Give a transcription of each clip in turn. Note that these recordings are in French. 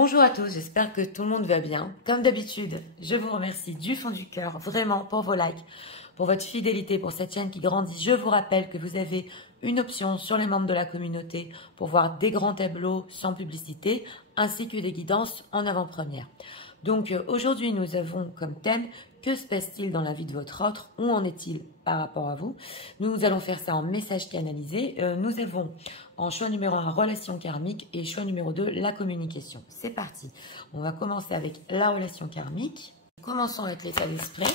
Bonjour à tous, j'espère que tout le monde va bien. Comme d'habitude, je vous remercie du fond du cœur, vraiment, pour vos likes, pour votre fidélité, pour cette chaîne qui grandit. Je vous rappelle que vous avez une option sur les membres de la communauté pour voir des grands tableaux sans publicité, ainsi que des guidances en avant-première. Donc aujourd'hui, nous avons comme thème « Que se passe-t-il dans la vie de votre autre? Où en est-il par rapport à vous ?» Nous allons faire ça en message canalisé. Nous avons en choix numéro 1, relation karmique, et choix numéro 2, la communication. C'est parti. On va commencer avec la relation karmique. Commençons avec l'état d'esprit.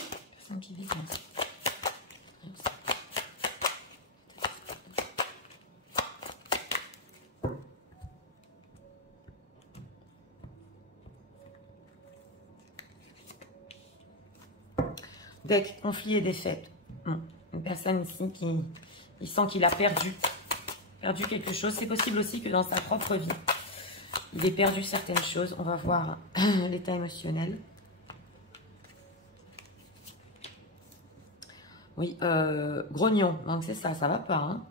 Deck, conflit et défaite. Une personne ici qui sent qu'il a perdu quelque chose. C'est possible aussi que dans sa propre vie, il ait perdu certaines choses. On va voir l'état émotionnel. Oui, grognon. Donc c'est ça, ça va pas.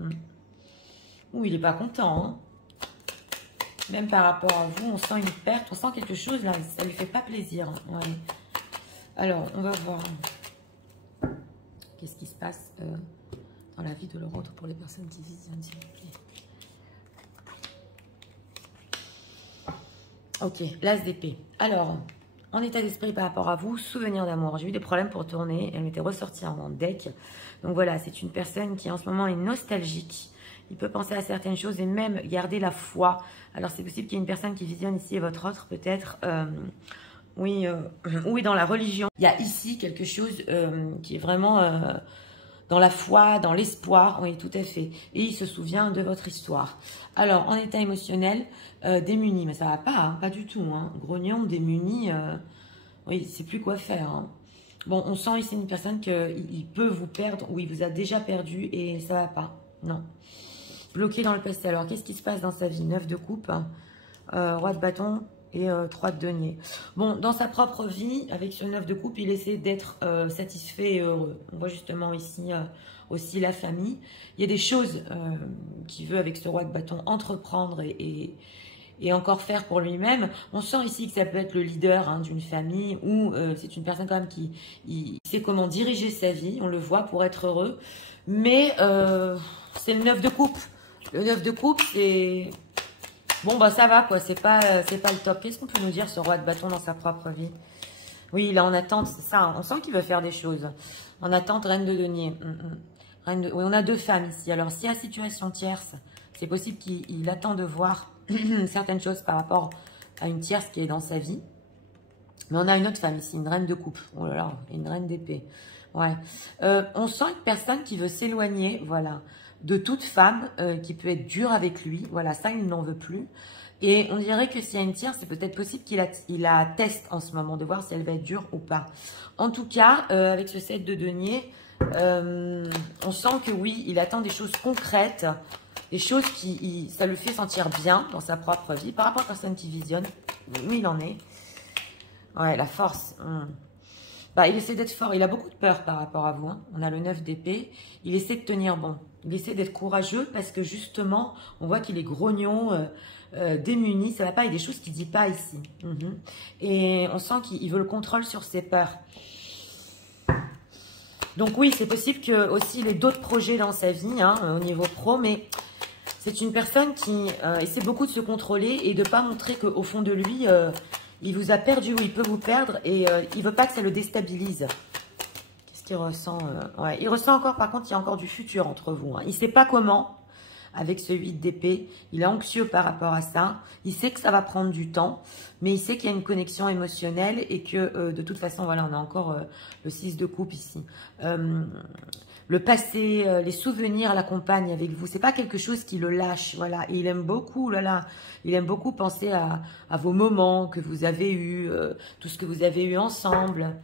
Hein. Ouh, il n'est pas content. Hein. Même par rapport à vous, on sent une perte, on sent quelque chose là, ça ne lui fait pas plaisir. Ouais. Alors, on va voir qu'est-ce qui se passe dans la vie de leur autre pour les personnes qui visionnent, s'il vous plaît. Ok, l'as d'épée. Alors, en état d'esprit par rapport à vous, souvenir d'amour. J'ai eu des problèmes pour tourner, elle m'était ressortie en deck. Donc voilà, c'est une personne qui en ce moment est nostalgique. Il peut penser à certaines choses et même garder la foi. Alors, c'est possible qu'il y ait une personne qui visionne ici et votre autre, peut-être... Oui, dans la religion. Il y a ici quelque chose qui est vraiment dans la foi, dans l'espoir. Oui, tout à fait. Et il se souvient de votre histoire. Alors, en état émotionnel, démuni. Mais ça va pas, hein, pas du tout. Hein. Grognon, démuni, oui, c'est plus quoi faire. Hein. Bon, on sent ici une personne qu'il peut vous perdre ou il vous a déjà perdu et ça va pas. Non. Bloqué dans le passé. Alors, qu'est-ce qui se passe dans sa vie? 9 de coupe, roi de bâton et 3 de denier. Bon, dans sa propre vie, avec ce 9 de coupe, il essaie d'être satisfait et heureux. On voit justement ici aussi la famille. Il y a des choses qu'il veut, avec ce roi de bâton, entreprendre et encore faire pour lui-même. On sent ici que ça peut être le leader d'une famille ou c'est une personne quand même qui sait comment diriger sa vie. On le voit pour être heureux. Mais c'est le 9 de coupe. Le 9 de coupe, c'est... Bon, bah ça va, quoi. C'est pas le top. Qu'est-ce qu'on peut nous dire, ce roi de bâton, dans sa propre vie? Oui, il est en attente, c'est ça. On sent qu'il veut faire des choses. En attente, reine de denier. Oui, on a deux femmes ici. Alors, si la situation tierce, c'est possible qu'il attend de voir certaines choses par rapport à une tierce qui est dans sa vie. Mais on a une autre femme ici, une reine de coupe. Oh là là, une reine d'épée. Ouais. On sent une personne qui veut s'éloigner, voilà, de toute femme qui peut être dure avec lui. Voilà, ça, il n'en veut plus. Et on dirait que s'il y a une tierce, c'est peut-être possible qu'il la teste en ce moment, de voir si elle va être dure ou pas. En tout cas, avec ce 7 de denier, on sent que oui, il attend des choses concrètes, des choses qui ça le fait sentir bien dans sa propre vie. Par rapport à la personne qui visionne, oui, il en est. Ouais, la force. Bah, il essaie d'être fort. Il a beaucoup de peur par rapport à vous. Hein. On a le 9 d'épée. Il essaie de tenir bon. Il essaie d'être courageux parce que justement, on voit qu'il est grognon, démuni. Ça va pas. Il y a des choses qu'il dit pas ici. Et on sent qu'il veut le contrôle sur ses peurs. Donc oui, c'est possible que aussi il ait d'autres projets dans sa vie, hein, au niveau pro, mais c'est une personne qui essaie beaucoup de se contrôler et de pas montrer qu'au fond de lui... il vous a perdu ou il peut vous perdre et il veut pas que ça le déstabilise. Qu'est-ce qu'il ressent ouais, il ressent encore, par contre, il y a encore du futur entre vous. Hein. Il ne sait pas comment, avec ce 8 d'épée. Il est anxieux par rapport à ça. Il sait que ça va prendre du temps, mais il sait qu'il y a une connexion émotionnelle et que de toute façon, voilà, on a encore le 6 de coupe ici. Le passé, les souvenirs l'accompagnent avec vous. C'est pas quelque chose qui le lâche, voilà. Et il aime beaucoup, là, il aime beaucoup penser à vos moments que vous avez eus, tout ce que vous avez eu ensemble.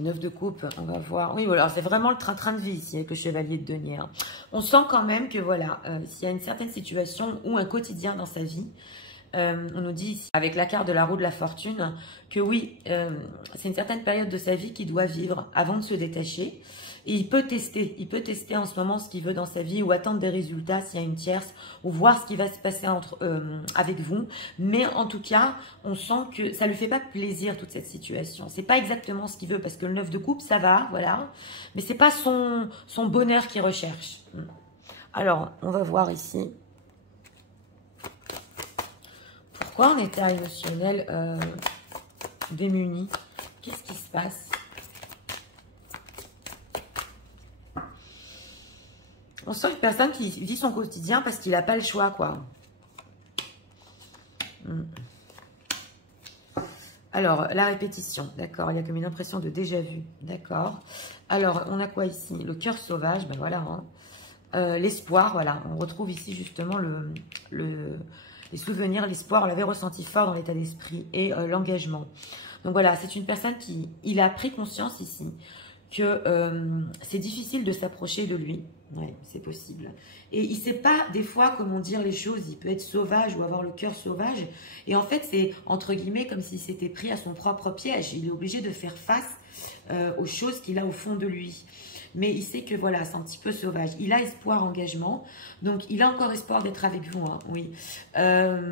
9 de coupe, on va voir. Oui, voilà, c'est vraiment le train-train de vie ici avec le chevalier de denier. Hein. On sent quand même que, voilà, s'il y a une certaine situation ou un quotidien dans sa vie, on nous dit ici, avec la carte de la roue de la fortune, que oui, c'est une certaine période de sa vie qu'il doit vivre avant de se détacher. Et il peut tester en ce moment ce qu'il veut dans sa vie ou attendre des résultats s'il y a une tierce ou voir ce qui va se passer avec vous. Mais en tout cas, on sent que ça lui fait pas plaisir toute cette situation. C'est pas exactement ce qu'il veut parce que le 9 de coupe, ça va, voilà. Mais c'est pas son bonheur qu'il recherche. Alors, on va voir ici. Pourquoi en état émotionnel démuni? Qu'est-ce qui se passe? On sent une personne qui vit son quotidien parce qu'il n'a pas le choix, quoi. Alors, la répétition, d'accord. Il y a comme une impression de déjà-vu, d'accord. Alors, on a quoi ici? Le cœur sauvage, ben voilà. Hein. L'espoir, voilà. On retrouve ici justement les souvenirs, l'espoir. On l'avait ressenti fort dans l'état d'esprit et l'engagement. Donc voilà, c'est une personne il a pris conscience ici que c'est difficile de s'approcher de lui. Oui, c'est possible. Et il ne sait pas des fois comment dire les choses. Il peut être sauvage ou avoir le cœur sauvage. Et en fait, c'est entre guillemets comme s'il s'était pris à son propre piège. Il est obligé de faire face aux choses qu'il a au fond de lui. Mais il sait que voilà, c'est un petit peu sauvage. Il a espoir, engagement. Donc, il a encore espoir d'être avec vous, hein, oui.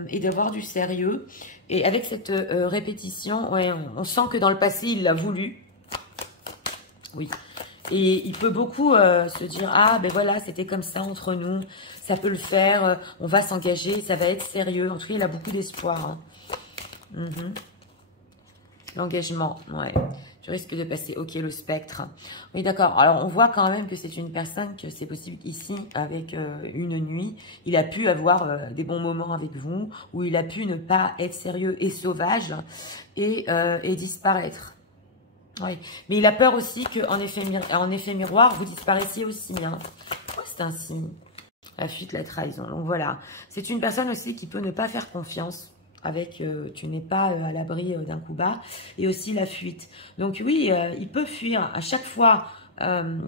Et d'avoir du sérieux. Et avec cette répétition, ouais, on sent que dans le passé, il l'a voulu. Oui. Et il peut beaucoup se dire, ah ben voilà, c'était comme ça entre nous, ça peut le faire, on va s'engager, ça va être sérieux. En tout cas, il a beaucoup d'espoir. Hein. L'engagement, ouais. Je risque de passer, ok, le spectre. Oui, d'accord. Alors, on voit quand même que c'est une personne, que c'est possible ici, avec une nuit, il a pu avoir des bons moments avec vous, où il a pu ne pas être sérieux et sauvage et disparaître. Oui, mais il a peur aussi qu'en effet miroir, vous disparaissiez aussi. Hein. Pourquoi c'est ainsi? La fuite, la trahison. Donc voilà, c'est une personne aussi qui peut ne pas faire confiance avec tu n'es pas à l'abri d'un coup bas, et aussi la fuite. Donc oui, il peut fuir à chaque fois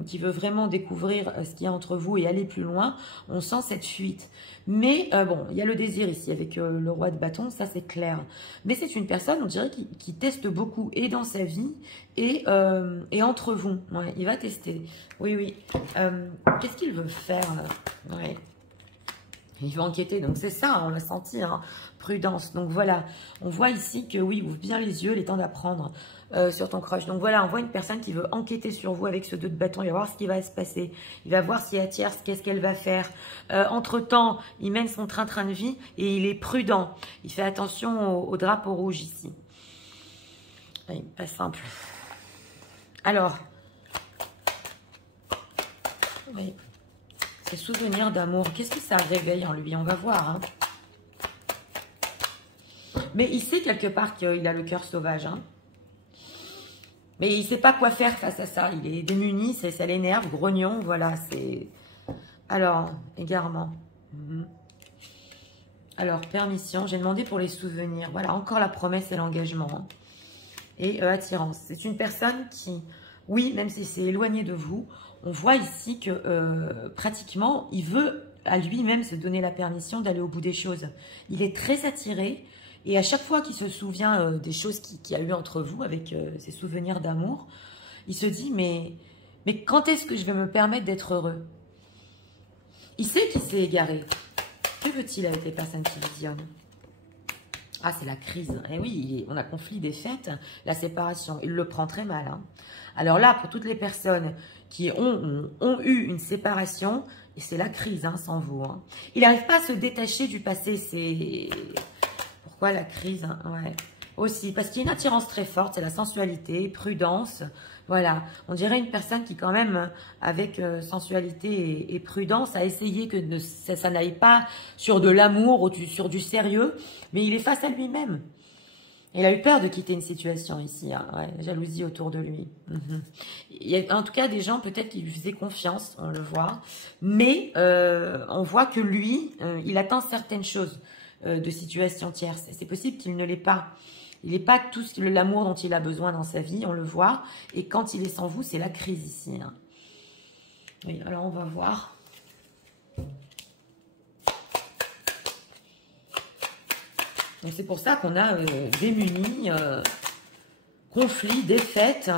qu'il veut vraiment découvrir ce qu'il y a entre vous et aller plus loin. On sent cette fuite. Mais bon, il y a le désir ici avec le roi de bâton, ça c'est clair. Mais c'est une personne, on dirait, qui teste beaucoup et dans sa vie et entre vous. Ouais, il va tester. Oui, oui. Qu'est-ce qu'il veut faire? Ouais. Il va enquêter, donc c'est ça, on l'a senti, hein. Prudence. Donc voilà, on voit ici que oui, ouvre bien les yeux, il est temps d'apprendre sur ton crush. Donc voilà, on voit une personne qui veut enquêter sur vous avec ce 2 de bâton, il va voir ce qui va se passer, il va voir si la tierce, qu'est-ce qu'elle va faire. Entre-temps, il mène son train-train de vie et il est prudent. Il fait attention au drapeau rouge ici. Oui, pas simple. Alors, oui. Ces souvenirs d'amour, qu'est-ce que ça réveille en lui? On va voir. Hein. Mais il sait quelque part qu'il a le cœur sauvage. Hein. Mais il ne sait pas quoi faire face à ça. Il est démuni, ça l'énerve, grognon, voilà. C'est. Alors, égarement. Alors, permission, j'ai demandé pour les souvenirs. Voilà, encore la promesse et l'engagement. Hein. Et attirance. C'est une personne qui, oui, même si c'est éloigné de vous, on voit ici que pratiquement, il veut à lui-même se donner la permission d'aller au bout des choses. Il est très attiré et à chaque fois qu'il se souvient des choses qu'il y a eu entre vous avec ses souvenirs d'amour, il se dit mais quand est-ce que je vais me permettre d'être heureux? Il sait qu'il s'est égaré. Que veut-il avec les personnes qui visionnent? Ah, c'est la crise. Eh oui, on a conflit des fêtes, la séparation. Il le prend très mal. Hein. Alors là, pour toutes les personnes qui ont eu une séparation, et c'est la crise, hein, sans vous. Hein. Il n'arrive pas à se détacher du passé. C'est pourquoi la crise? Hein, ouais. Aussi, parce qu'il y a une attirance très forte, c'est la sensualité, prudence. Voilà, on dirait une personne qui quand même, avec sensualité et prudence, a essayé que ça n'aille pas sur de l'amour ou sur du sérieux, mais il est face à lui-même. Il a eu peur de quitter une situation ici, hein, ouais, jalousie autour de lui. Il y a en tout cas des gens peut-être qui lui faisaient confiance, on le voit, mais on voit que lui, il attend certaines choses de situation tierce. C'est possible qu'il ne l'ait pas. Il n'est pas tout l'amour dont il a besoin dans sa vie, on le voit. Et quand il est sans vous, c'est la crise ici. Hein. Oui, alors on va voir. Donc c'est pour ça qu'on a démunis, conflits, défaites.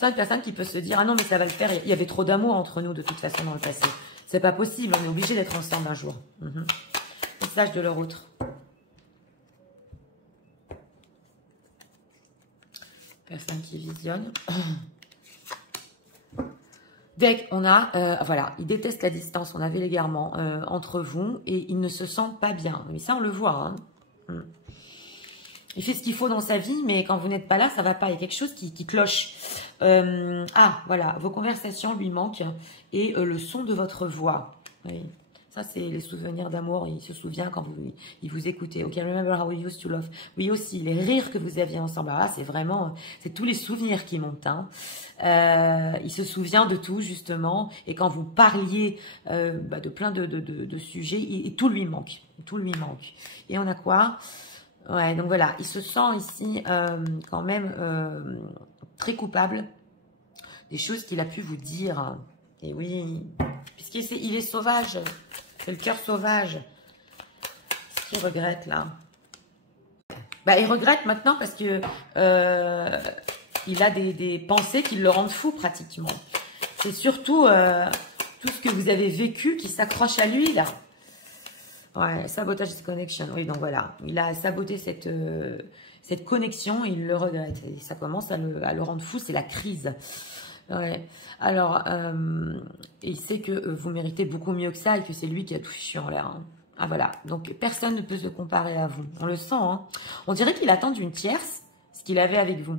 C'est une personne qui peut se dire, ah non, mais ça va le faire. Il y avait trop d'amour entre nous, de toute façon, dans le passé. C'est pas possible. On est obligé d'être ensemble un jour. Message de leur autre. Personne qui visionne. Deck, on a, voilà, il déteste la distance, on avait l'égarement entre vous et il ne se sent pas bien. Mais ça, on le voit. Hein. Il fait ce qu'il faut dans sa vie, mais quand vous n'êtes pas là, ça va pas. Il y a quelque chose qui cloche. Voilà, vos conversations lui manquent et le son de votre voix. Oui. Ça, c'est les souvenirs d'amour. Il se souvient quand il vous écoutez. Ok, remember how we used to love. Oui, aussi, les rires que vous aviez ensemble. Ah, c'est vraiment, c'est tous les souvenirs qui montent. Hein. Il se souvient de tout, justement. Et quand vous parliez de plein de sujets, tout lui manque. Tout lui manque. Et on a quoi? Ouais, donc voilà. Il se sent ici quand même très coupable des choses qu'il a pu vous dire. Et oui, puisqu'il est sauvage. C'est le cœur sauvage. Qu'est-ce qu'il regrette là? Il regrette maintenant parce que il a des pensées qui le rendent fou pratiquement. C'est surtout tout ce que vous avez vécu qui s'accroche à lui là. Ouais, sabotage de connection. Oui, donc voilà. Il a saboté cette connexion et il le regrette. Et ça commence à le rendre fou, c'est la crise. Ouais. Alors, il sait que vous méritez beaucoup mieux que ça et que c'est lui qui a tout fichu en l'air. Hein. Ah voilà, donc personne ne peut se comparer à vous. On le sent, hein. On dirait qu'il attend d'une tierce ce qu'il avait avec vous.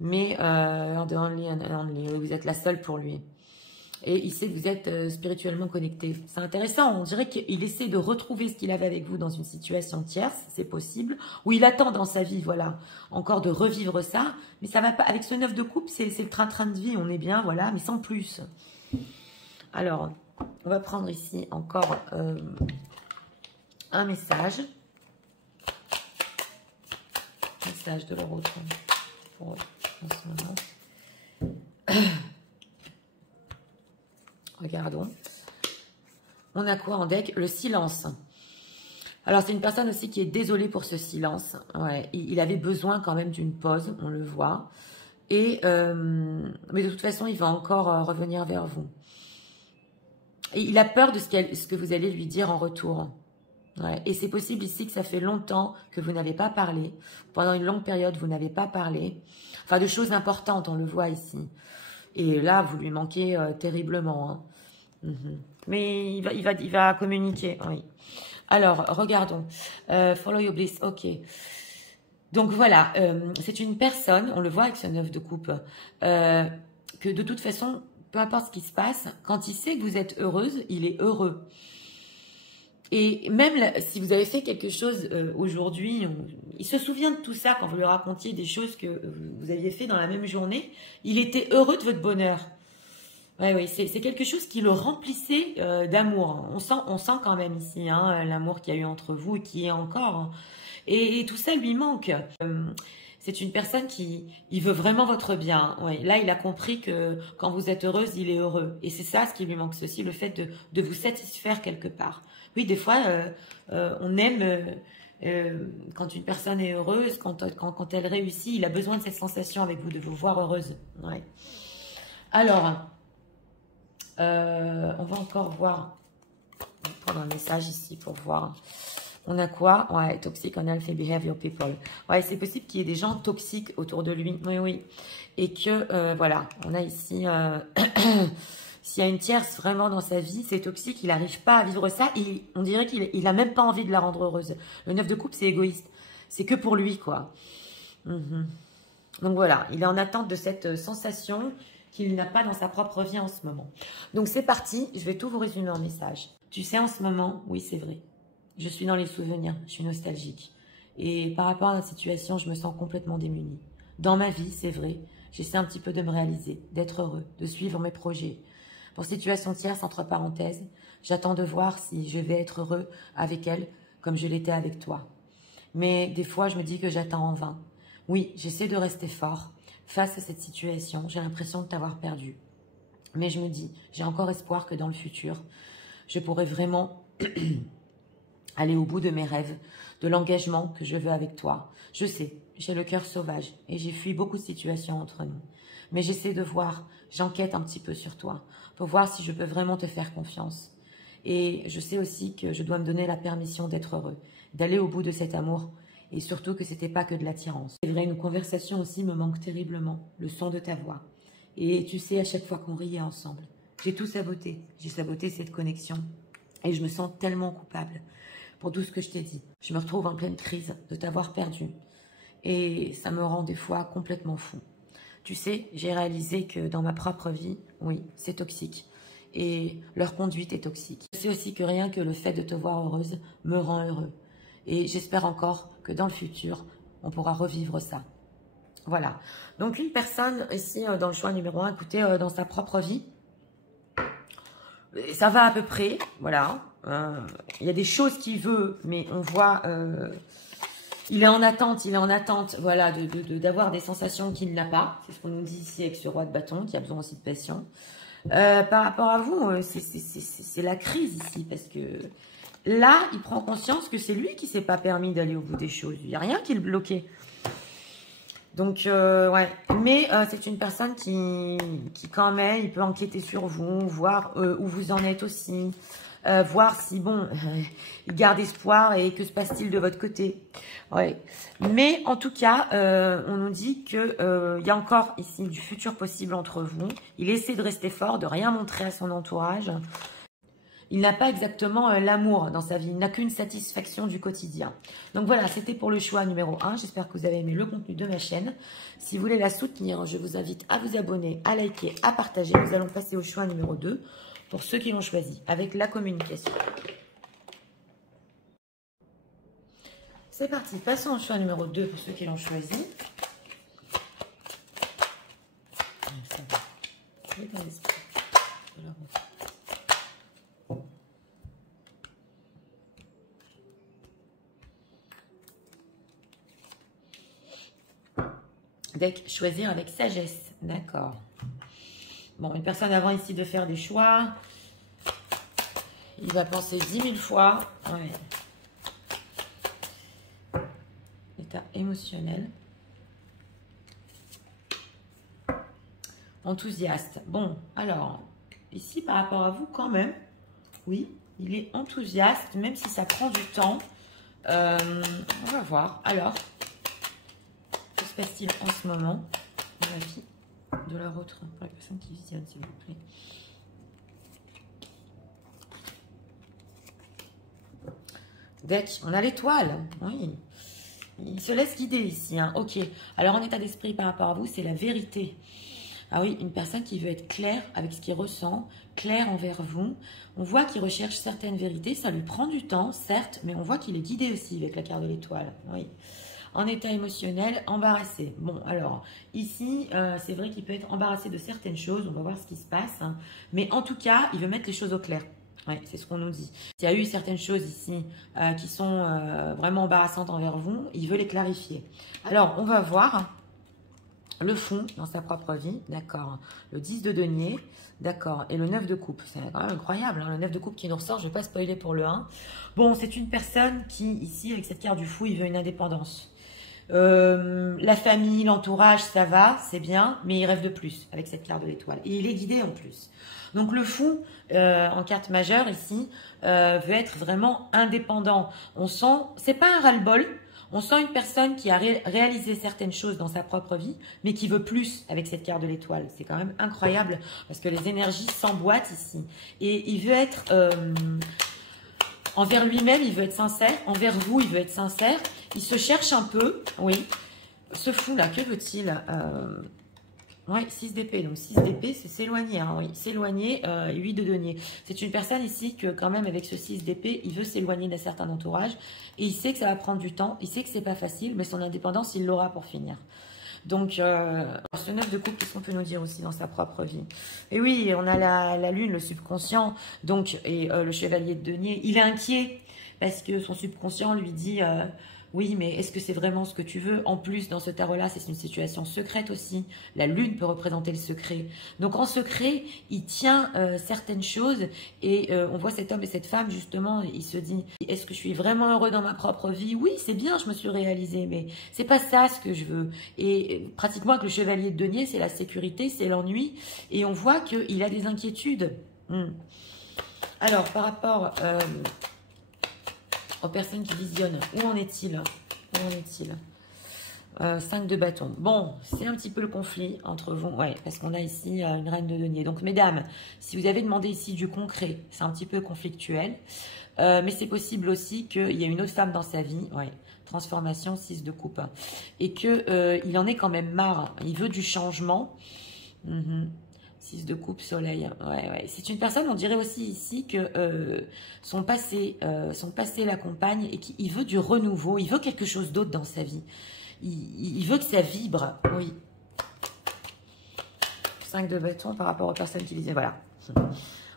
Mais, the only and only, vous êtes la seule pour lui. Et il sait que vous êtes spirituellement connecté. C'est intéressant, on dirait qu'il essaie de retrouver ce qu'il avait avec vous dans une situation tierce, c'est possible, ou il attend dans sa vie, voilà, encore de revivre ça, mais ça va pas, avec ce 9 de coupe, c'est le train-train de vie, on est bien, voilà, mais sans plus. Alors, on va prendre ici encore un message. Message de leur autre, pour en ce moment. Regardons. On a quoi en deck? Le silence. Alors, c'est une personne aussi qui est désolée pour ce silence. Ouais, il avait besoin quand même d'une pause, on le voit. Et, mais de toute façon, il va encore revenir vers vous. Et il a peur de ce que vous allez lui dire en retour. Ouais, et c'est possible ici que ça fait longtemps que vous n'avez pas parlé. Pendant une longue période, vous n'avez pas parlé. Enfin, de choses importantes, on le voit ici. Et là, vous lui manquez terriblement. Hein. Mais il va communiquer, oui. Alors, regardons. Follow your bliss, ok. Donc voilà, c'est une personne, on le voit avec ce 9 de coupe, que de toute façon, peu importe ce qui se passe, quand il sait que vous êtes heureuse, il est heureux. Et même si vous avez fait quelque chose aujourd'hui, il se souvient de tout ça quand vous lui racontiez des choses que vous aviez fait dans la même journée, il était heureux de votre bonheur. Ouais, oui, c'est quelque chose qui le remplissait d'amour. On sent quand même ici hein, l'amour qu'il y a eu entre vous et qui est encore. Hein. Et tout ça lui manque. C'est une personne il veut vraiment votre bien. Ouais, là, il a compris que quand vous êtes heureuse, il est heureux. Et c'est ça ce qui lui manque, c'est aussi le fait de vous satisfaire quelque part. Oui, des fois, on aime quand une personne est heureuse, quand elle réussit, il a besoin de cette sensation avec vous, de vous voir heureuse. Ouais. Alors, on va encore voir. On va prendre un message ici pour voir. On a quoi? Ouais, toxic, unhealthy behavior people. Ouais, c'est possible qu'il y ait des gens toxiques autour de lui. Oui, oui. Et que, voilà, on a ici... S'il y a une tierce vraiment dans sa vie, c'est toxique, il n'arrive pas à vivre ça. On dirait qu'il n'a même pas envie de la rendre heureuse. Le 9 de coupe, c'est égoïste. C'est que pour lui, quoi. Donc voilà, il est en attente de cette sensation qu'il n'a pas dans sa propre vie en ce moment. Donc c'est parti, je vais tout vous résumer en message. Tu sais, en ce moment, oui, c'est vrai. Je suis dans les souvenirs, je suis nostalgique. Et par rapport à la situation, je me sens complètement démunie. Dans ma vie, c'est vrai, j'essaie un petit peu de me réaliser, d'être heureux, de suivre mes projets. Pour situation tierce, entre parenthèses, j'attends de voir si je vais être heureux avec elle comme je l'étais avec toi. Mais des fois, je me dis que j'attends en vain. Oui, j'essaie de rester fort face à cette situation. J'ai l'impression de t'avoir perdu. Mais je me dis, j'ai encore espoir que dans le futur, je pourrai vraiment aller au bout de mes rêves, de l'engagement que je veux avec toi. Je sais, j'ai le cœur sauvage et j'ai fui beaucoup de situations entre nous. Mais j'essaie de voir, j'enquête un petit peu sur toi pour voir si je peux vraiment te faire confiance. Et je sais aussi que je dois me donner la permission d'être heureux, d'aller au bout de cet amour et surtout que c'était pas que de l'attirance. C'est vrai, nos conversations aussi me manquent terriblement, le son de ta voix. Et tu sais, à chaque fois qu'on riait ensemble, j'ai tout saboté. J'ai saboté cette connexion et je me sens tellement coupable pour tout ce que je t'ai dit. Je me retrouve en pleine crise de t'avoir perdu et ça me rend des fois complètement fou. Tu sais, j'ai réalisé que dans ma propre vie, oui, c'est toxique et leur conduite est toxique. Je sais aussi que rien que le fait de te voir heureuse me rend heureux et j'espère encore que dans le futur, on pourra revivre ça. Voilà. Donc, une personne ici dans le choix numéro 1, écoutez, dans sa propre vie, ça va à peu près, voilà. Il y a des choses qu'il veut, mais on voit, il est en attente, voilà, d'avoir des sensations qu'il n'a pas. C'est ce qu'on nous dit ici avec ce roi de bâton, qui a besoin aussi de passion. Par rapport à vous, c'est la crise ici, parce que là, il prend conscience que c'est lui qui ne s'est pas permis d'aller au bout des choses. Il n'y a rien qui le bloquait. Donc, ouais. Mais c'est une personne qui quand même, il peut enquêter sur vous, voir où vous en êtes aussi, voir si, bon, il garde espoir et que se passe-t-il de votre côté. Ouais. Mais en tout cas, on nous dit qu'il y a encore ici du futur possible entre vous. Il essaie de rester fort, de rien montrer à son entourage. Il n'a pas exactement l'amour dans sa vie. Il n'a qu'une satisfaction du quotidien. Donc voilà, c'était pour le choix numéro 1. J'espère que vous avez aimé le contenu de ma chaîne. Si vous voulez la soutenir, je vous invite à vous abonner, à liker, à partager. Nous allons passer au choix numéro 2 pour ceux qui l'ont choisi, avec la communication. C'est parti, passons au choix numéro 2 pour ceux qui l'ont choisi. Deck, choisir avec sagesse. D'accord. Bon, une personne avant ici de faire des choix. Il va penser 10 000 fois. Ouais. État émotionnel. Enthousiaste. Bon, alors, ici, par rapport à vous, quand même, oui, il est enthousiaste, même si ça prend du temps. On va voir. Alors, que se passe-t-il en ce moment dans la vie de leur autre, pour la personne qui visionne, s'il vous plaît. Deck, on a l'étoile. Oui. Il se laisse guider ici. Hein. Ok. Alors, en état d'esprit par rapport à vous, c'est la vérité. Ah oui, une personne qui veut être claire avec ce qu'il ressent, claire envers vous. On voit qu'il recherche certaines vérités. Ça lui prend du temps, certes, mais on voit qu'il est guidé aussi avec la carte de l'étoile. Oui. En état émotionnel, embarrassé. Bon, alors, ici, c'est vrai qu'il peut être embarrassé de certaines choses. On va voir ce qui se passe. Hein. Mais en tout cas, il veut mettre les choses au clair. Oui, c'est ce qu'on nous dit. S'il y a eu certaines choses ici qui sont vraiment embarrassantes envers vous, il veut les clarifier. Alors, on va voir le fond dans sa propre vie. D'accord. Le 10 de denier. D'accord. Et le 9 de coupe. C'est quand même incroyable. Hein, le 9 de coupe qui nous ressort. Je ne vais pas spoiler pour le 1. Bon, c'est une personne qui, ici, avec cette carte du fou, il veut une indépendance. La famille, l'entourage, ça va, c'est bien, mais il rêve de plus avec cette carte de l'étoile. Et il est guidé en plus. Donc le fou, en carte majeure ici, veut être vraiment indépendant. On sent, c'est pas un ras-le-bol, on sent une personne qui a réalisé certaines choses dans sa propre vie, mais qui veut plus avec cette carte de l'étoile. C'est quand même incroyable, parce que les énergies s'emboîtent ici. Et il veut être... envers lui-même, il veut être sincère. Envers vous, il veut être sincère. Il se cherche un peu, oui. Ce fou-là, que veut-il Oui, 6 d'épée. Donc 6 d'épée, c'est s'éloigner. Hein, oui, s'éloigner, 8 de denier. C'est une personne ici que quand même, avec ce 6 d'épée, il veut s'éloigner d'un certain entourage. Et il sait que ça va prendre du temps. Il sait que c'est pas facile, mais son indépendance, il l'aura pour finir. Donc, ce 9 de coupe, qu'est-ce qu'on peut nous dire aussi dans sa propre vie? Et oui, on a la lune, le subconscient, donc, et le chevalier de denier. Il est inquiet parce que son subconscient lui dit Oui, mais est-ce que c'est vraiment ce que tu veux? En plus, dans ce tarot-là, c'est une situation secrète aussi. La lune peut représenter le secret. Donc, en secret, il tient certaines choses et on voit cet homme et cette femme, justement, il se dit, est-ce que je suis vraiment heureux dans ma propre vie? Oui, c'est bien, je me suis réalisée, mais c'est pas ça ce que je veux. Et pratiquement, avec le chevalier de denier, c'est la sécurité, c'est l'ennui. Et on voit qu'il a des inquiétudes. Alors, par rapport aux personnes qui visionnent, où en est-il? Où en est-il? 5 de bâton. Bon, c'est un petit peu le conflit entre vous. Ouais, parce qu'on a ici une reine de denier. Donc, mesdames, si vous avez demandé ici du concret, c'est un petit peu conflictuel. Mais c'est possible aussi qu'il y ait une autre femme dans sa vie. Ouais, transformation, 6 de coupe. Et qu'il en ait quand même marre. Il veut du changement. 6 de coupe, soleil. Ouais. C'est une personne, on dirait aussi ici que son passé l'accompagne et qu'il veut du renouveau. Il veut quelque chose d'autre dans sa vie. Il veut que ça vibre. Oui. 5 de bâton par rapport aux personnes qui disaient, voilà.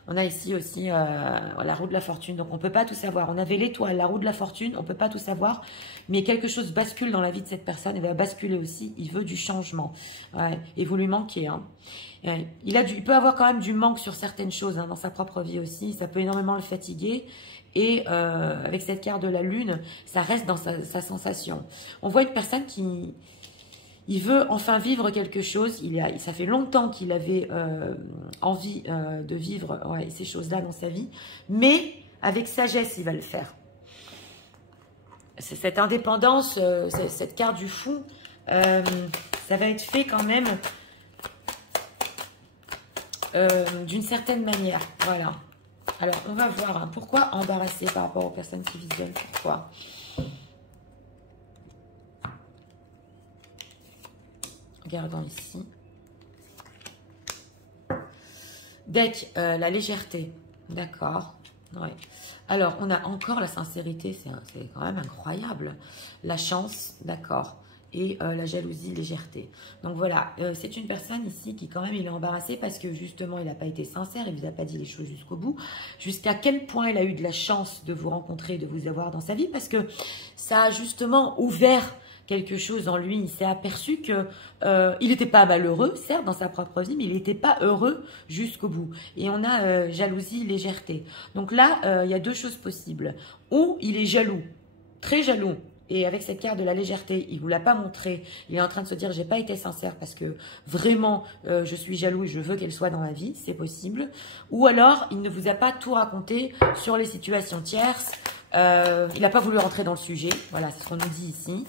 On a ici aussi la roue de la fortune. Donc, on ne peut pas tout savoir. On avait l'étoile, la roue de la fortune. On ne peut pas tout savoir. Mais quelque chose bascule dans la vie de cette personne. Il va basculer aussi. Il veut du changement. Ouais. Et vous lui manquez. Hein. Il peut avoir quand même du manque sur certaines choses dans sa propre vie aussi. Ça peut énormément le fatiguer. Et avec cette carte de la lune, ça reste dans sa sensation. On voit une personne qui... Il veut enfin vivre quelque chose. Ça fait longtemps qu'il avait envie de vivre ces choses-là dans sa vie. Mais avec sagesse, il va le faire. Cette indépendance, cette carte du fou, ça va être fait quand même d'une certaine manière. Voilà. Alors, on va voir. Pourquoi embarrassé par rapport aux personnes qui visionnent? Pourquoi? Regardons ici. Deck, la légèreté. D'accord. Ouais. Alors, on a encore la sincérité. C'est quand même incroyable. La chance, d'accord. Et la jalousie, légèreté. Donc voilà, c'est une personne ici qui quand même il est embarrassé parce que justement il n'a pas été sincère, il ne vous a pas dit les choses jusqu'au bout. Jusqu'à quel point il a eu de la chance de vous rencontrer, de vous avoir dans sa vie, parce que ça a justement ouvert quelque chose en lui. Il s'est aperçu que il n'était pas malheureux, certes, dans sa propre vie, mais il n'était pas heureux jusqu'au bout. Et on a jalousie, légèreté. Donc là, il y a deux choses possibles. Ou il est jaloux, très jaloux. Et avec cette carte de la légèreté, il ne vous l'a pas montré. Il est en train de se dire, j'ai pas été sincère parce que vraiment, je suis jaloux et je veux qu'elle soit dans ma vie. C'est possible. Ou alors, il ne vous a pas tout raconté sur les situations tierces. Il n'a pas voulu rentrer dans le sujet. Voilà, c'est ce qu'on nous dit ici.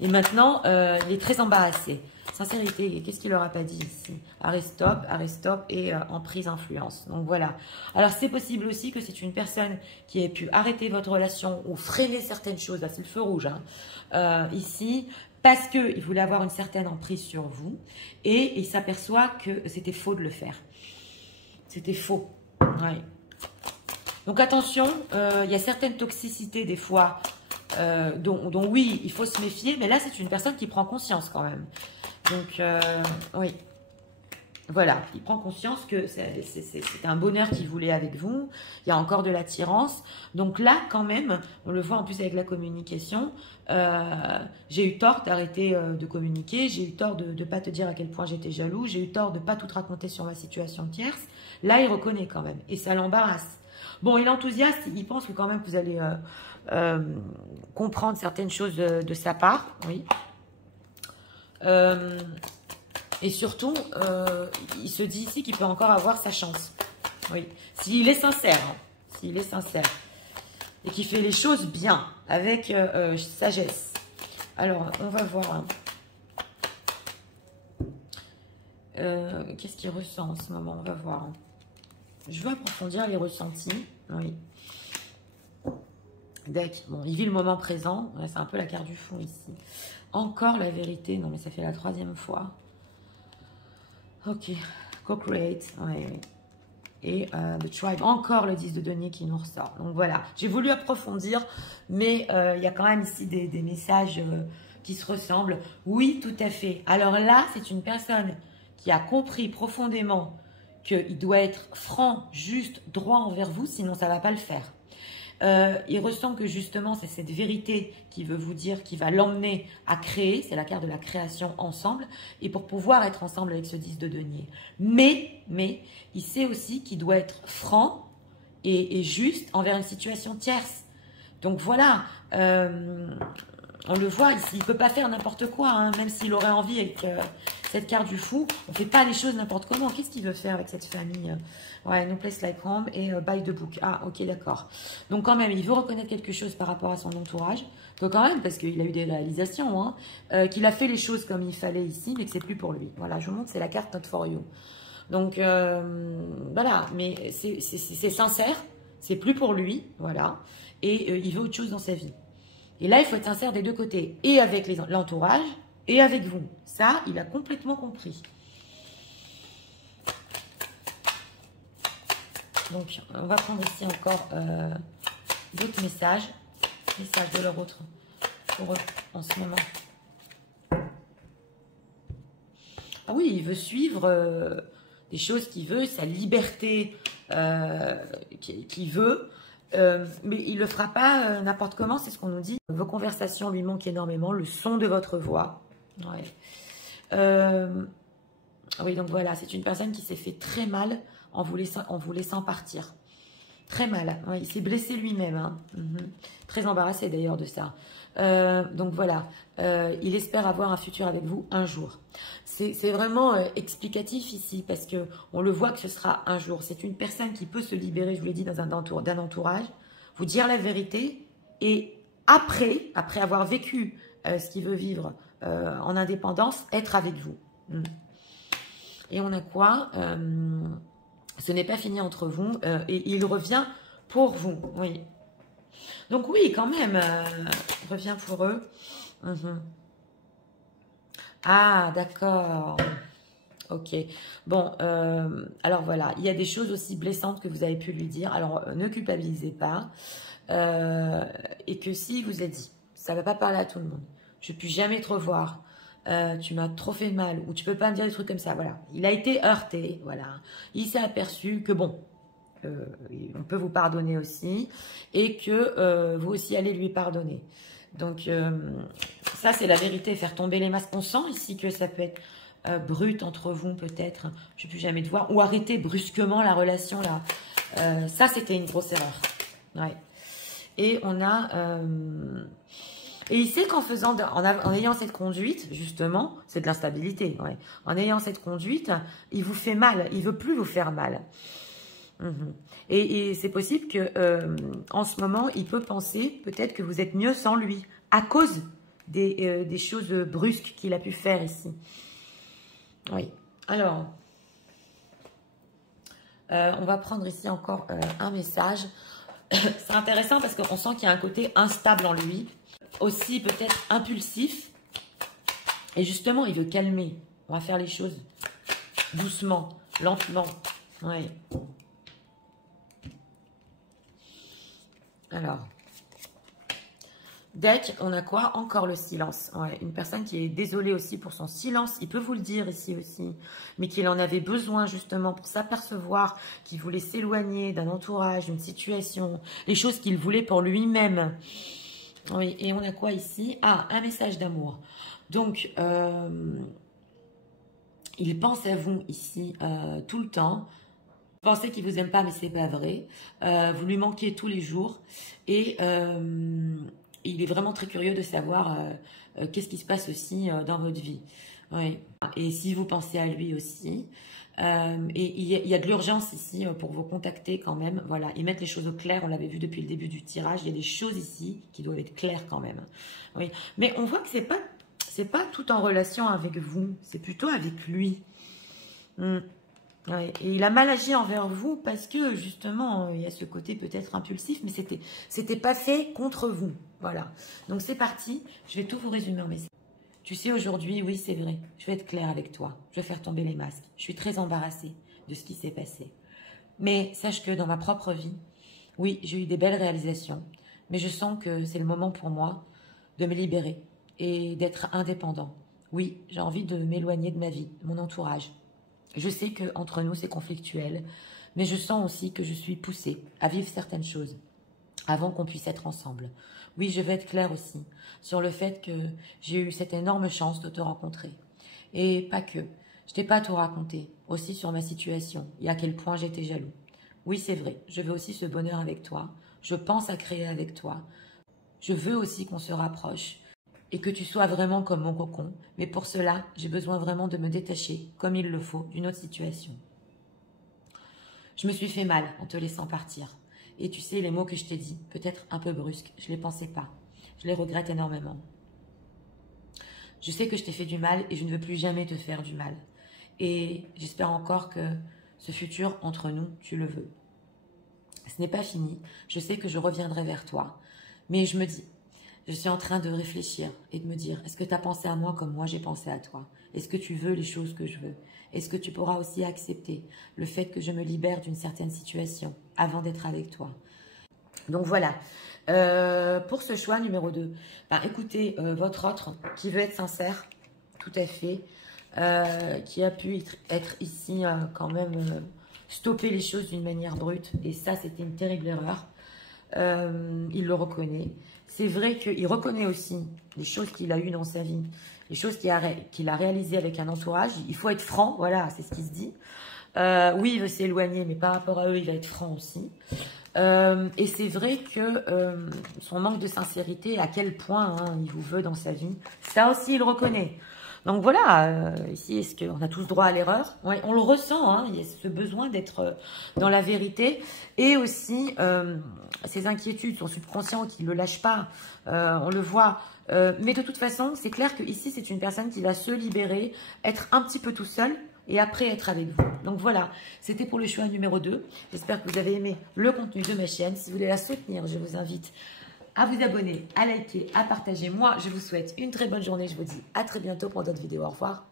Et maintenant, il est très embarrassé. Sincérité, qu'est-ce qu'il leur a pas dit ici? Aristote et emprise, influence. Donc voilà. Alors c'est possible aussi que c'est une personne qui ait pu arrêter votre relation ou freiner certaines choses. Là, c'est le feu rouge. Ici, parce qu'il voulait avoir une certaine emprise sur vous. Et il s'aperçoit que c'était faux de le faire. C'était faux. Ouais. Donc attention, il y a certaines toxicités des fois dont oui, il faut se méfier. Mais là, c'est une personne qui prend conscience quand même. Donc, oui. Voilà, il prend conscience que c'est un bonheur qu'il voulait avec vous. Il y a encore de l'attirance. Donc là, quand même, on le voit en plus avec la communication, j'ai eu tort d'arrêter de communiquer. J'ai eu tort de ne pas te dire à quel point j'étais jaloux. J'ai eu tort de ne pas tout raconter sur ma situation tierce. Là, il reconnaît quand même. Et ça l'embarrasse. Bon, il est enthousiaste. Il pense que quand même vous allez comprendre certaines choses de sa part. Oui. Et surtout, il se dit ici qu'il peut encore avoir sa chance. Oui, s'il est sincère, s'il est sincère et qu'il fait les choses bien, avec sagesse. Alors, on va voir. Qu'est-ce qu'il ressent en ce moment? On va voir. Je veux approfondir les ressentis. Oui. Deck, bon, il vit le moment présent. Ouais, c'est un peu la carte du fond ici. Encore la vérité. Non, mais ça fait la 3e fois. Ok. Co-create. Oui. Et The Tribe. Encore le 10 de denier qui nous ressort. Donc voilà. J'ai voulu approfondir, mais il y a quand même ici des messages qui se ressemblent. Oui, tout à fait. Alors là, c'est une personne qui a compris profondément qu'il doit être franc, juste, droit envers vous, sinon ça ne va pas le faire. Il ressent que justement, c'est cette vérité qui veut vous dire, qui va l'emmener à créer. C'est la carte de la création ensemble. Et pour pouvoir être ensemble avec ce 10 de denier. Mais, il sait aussi qu'il doit être franc et juste envers une situation tierce. Donc voilà, on le voit ici, il ne peut pas faire n'importe quoi, hein, même s'il aurait envie avec cette carte du fou. On ne fait pas les choses n'importe comment. Qu'est-ce qu'il veut faire avec cette famille? Ouais, No Place Like Home et Buy the Book. Ah, ok, d'accord. Donc quand même, il veut reconnaître quelque chose par rapport à son entourage. Donc quand même, parce qu'il a eu des réalisations, hein, qu'il a fait les choses comme il fallait ici, mais que c'est plus pour lui. Voilà, je vous montre, c'est la carte Not For You. Donc voilà, mais c'est sincère, c'est plus pour lui, voilà. Et il veut autre chose dans sa vie. Et là, il faut être sincère des deux côtés, et avec l'entourage, et avec vous. Ça, il a complètement compris. Donc, on va prendre ici encore d'autres messages. Messages de leur autre pour eux en ce moment. Ah oui, il veut suivre des choses qu'il veut, sa liberté qu'il veut. Mais il ne le fera pas n'importe comment, c'est ce qu'on nous dit. Vos conversations lui manquent énormément, le son de votre voix. Ouais. Oui, donc voilà, c'est une personne qui s'est fait très mal en vous laissant partir. Très mal, ouais, il s'est blessé lui-même. Hein. Très embarrassé d'ailleurs de ça. Donc voilà, il espère avoir un futur avec vous un jour. C'est vraiment explicatif ici parce que on le voit que ce sera un jour. C'est une personne qui peut se libérer, je vous l'ai dit, d'un entourage, vous dire la vérité et après avoir vécu ce qu'il veut vivre en indépendance, être avec vous. Et on a quoi? Ce n'est pas fini entre vous et il revient pour vous, oui. Donc oui, quand même, revient pour eux. Ah, d'accord. Ok. Bon, alors voilà, il y a des choses aussi blessantes que vous avez pu lui dire. Alors, ne culpabilisez pas. Et que si vous êtes dit, ça ne va pas parler à tout le monde, je ne peux jamais te revoir, tu m'as trop fait mal, ou tu peux pas me dire des trucs comme ça, voilà. Il a été heurté, voilà. Il s'est aperçu que bon, on peut vous pardonner aussi, et que vous aussi allez lui pardonner. Donc, ça c'est la vérité, faire tomber les masques. On sent ici que ça peut être brut entre vous peut-être, je ne peux plus jamais te voir, ou arrêter brusquement la relation là. Ça c'était une grosse erreur. Ouais. Et on a... et il sait qu'en faisant, en ayant cette conduite, justement, c'est de l'instabilité. Ouais. En ayant cette conduite, il vous fait mal. Il veut plus vous faire mal. Et c'est possible que, en ce moment, il peut penser peut-être que vous êtes mieux sans lui, à cause des choses brusques qu'il a pu faire ici. Oui. Alors, on va prendre ici encore un message. C'est intéressant parce qu'on sent qu'il y a un côté instable en lui. Aussi peut-être impulsif. Et justement, il veut calmer. On va faire les choses doucement, lentement. Ouais. Alors, deck, on a quoi? Encore le silence. Ouais, une personne qui est désolée aussi pour son silence. Il peut vous le dire ici aussi. Mais qu'il en avait besoin justement pour s'apercevoir qu'il voulait s'éloigner d'un entourage, d'une situation. Les choses qu'il voulait pour lui-même. Oui, et on a quoi ici? Ah, un message d'amour. Donc, il pense à vous ici tout le temps. Vous pensez qu'il vous aime pas, mais c'est pas vrai. Vous lui manquez tous les jours. Et il est vraiment très curieux de savoir qu'est-ce qui se passe aussi dans votre vie. Oui. Et si vous pensez à lui aussi. Et il y a de l'urgence ici pour vous contacter quand même. Voilà, et mettre les choses au clair. On l'avait vu depuis le début du tirage. Il y a des choses ici qui doivent être claires quand même. Oui. Mais on voit que c'est pas tout en relation avec vous. C'est plutôt avec lui. Ouais, et il a mal agi envers vous parce que justement il y a ce côté peut-être impulsif, mais c'était pas fait contre vous. Voilà. Donc c'est parti. Je vais tout vous résumer en message. Tu sais, aujourd'hui, oui, c'est vrai. Je vais être claire avec toi. Je vais faire tomber les masques. Je suis très embarrassée de ce qui s'est passé. Mais sache que dans ma propre vie, oui, j'ai eu des belles réalisations. Mais je sens que c'est le moment pour moi de me libérer et d'être indépendant. Oui, j'ai envie de m'éloigner de ma vie, de mon entourage. Je sais qu'entre nous, c'est conflictuel. Mais je sens aussi que je suis poussée à vivre certaines choses. avant qu'on puisse être ensemble. Oui, je vais être claire aussi sur le fait que j'ai eu cette énorme chance de te rencontrer. Et pas que. Je t'ai pas tout raconté. Aussi sur ma situation et à quel point j'étais jaloux. Oui, c'est vrai. Je veux aussi ce bonheur avec toi. Je pense à créer avec toi. Je veux aussi qu'on se rapproche et que tu sois vraiment comme mon cocon. Mais pour cela, j'ai besoin vraiment de me détacher, comme il le faut, d'une autre situation. Je me suis fait mal en te laissant partir. Et tu sais, les mots que je t'ai dit, peut-être un peu brusques, je ne les pensais pas. Je les regrette énormément. Je sais que je t'ai fait du mal et je ne veux plus jamais te faire du mal. Et j'espère encore que ce futur entre nous, tu le veux. Ce n'est pas fini. Je sais que je reviendrai vers toi. Mais je me dis, je suis en train de réfléchir et de me dire, est-ce que tu as pensé à moi comme moi j'ai pensé à toi? Est-ce que tu veux les choses que je veux? Est-ce que tu pourras aussi accepter le fait que je me libère d'une certaine situation avant d'être avec toi? Donc voilà, pour ce choix numéro 2, ben, écoutez, votre autre qui veut être sincère, tout à fait, qui a pu être ici quand même stopper les choses d'une manière brute, et ça c'était une terrible erreur, il le reconnaît. C'est vrai qu'il reconnaît aussi les choses qu'il a eues dans sa vie, les choses qu'il a réalisées avec un entourage. Il faut être franc, voilà, c'est ce qui se dit. Oui, il veut s'éloigner, mais par rapport à eux, il va être franc aussi. Et c'est vrai que son manque de sincérité, à quel point il vous veut dans sa vie, ça aussi, il le reconnaît. Donc voilà, ici, est-ce qu'on a tous droit à l'erreur? Ouais, on le ressent, il y a ce besoin d'être dans la vérité. Et aussi, ses inquiétudes, son subconscient qui ne le lâche pas, on le voit. Mais de toute façon, c'est clair que ici, c'est une personne qui va se libérer, être un petit peu tout seul, et après être avec vous. Donc voilà, c'était pour le choix numéro 2. J'espère que vous avez aimé le contenu de ma chaîne. Si vous voulez la soutenir, je vous invite à vous abonner, à liker, à partager. Moi, je vous souhaite une très bonne journée. Je vous dis à très bientôt pour d'autres vidéos. Au revoir.